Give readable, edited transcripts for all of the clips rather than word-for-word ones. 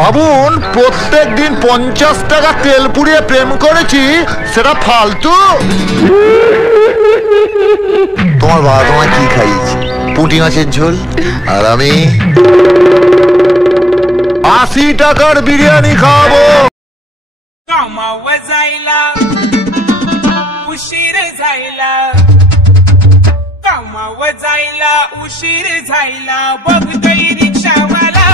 ভাবুন প্রত্যেক দিন 50 টাকা তেল পুড়িয়ে প্রেম করেছি, সেটা ফালতু? তোমার বাবা তোমায় কি খাইয়েছে? পুঁটি মাছের ঝোল, আর আমি 80 টাকার বিরিয়ানি খাবো। कामावर जायला उशीर झाला, कामावर जायला उशीर झाला, बघतोय रिक्षावाला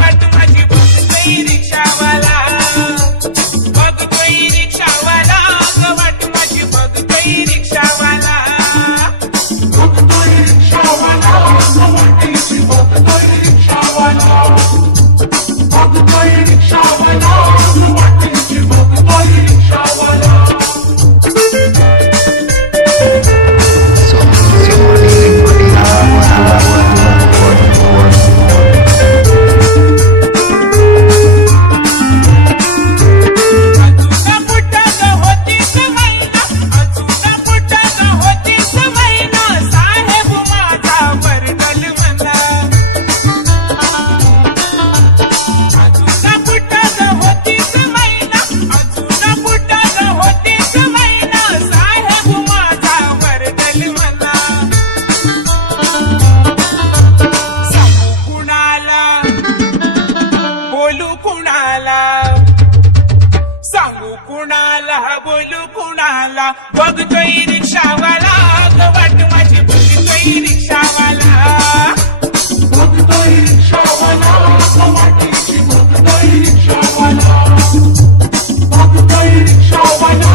वाट माझी, बघतोय रिक्षावाला, बघतोय रिक्षावाला वाट माझी, बघतोय रिक्षावाला, बघतोय रिक्षावाला वाट माझी, बघतोय रिक्षावाला, बघतोय रिक्षावाला वाट माझी, बघतोय रिक्षावाला। सांगू कुणाला, बोलू कुणाला, बघतोय रिक्षावाला वाट माझी, बघतोय रिक्षावाला, बघतोय रिक्षावाला वाट माझी, बघतोय रिक्षावाला, बघतोय रिक्षावाला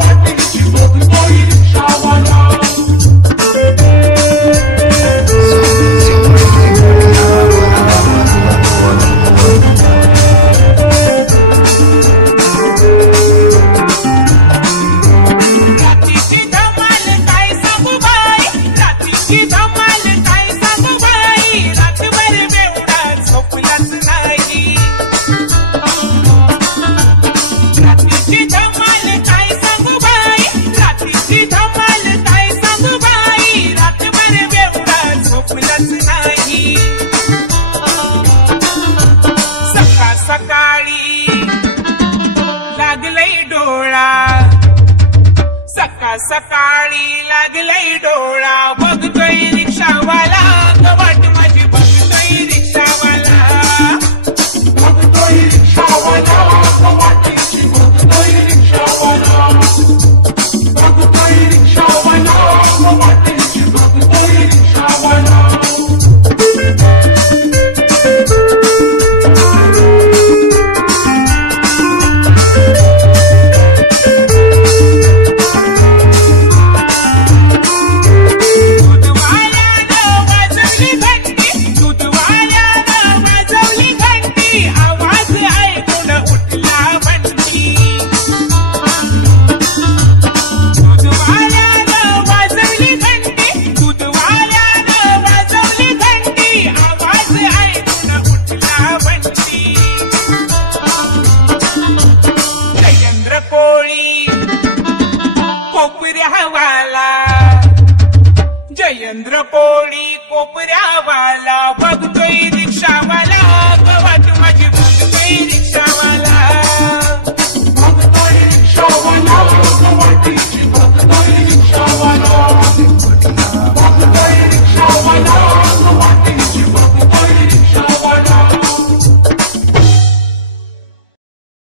वाट माझी, बघतोय रिक्षावाला। सकाळी लागलंय डोळा, सकाळी लागलंय डोळा, बघतोय रिक्षावाला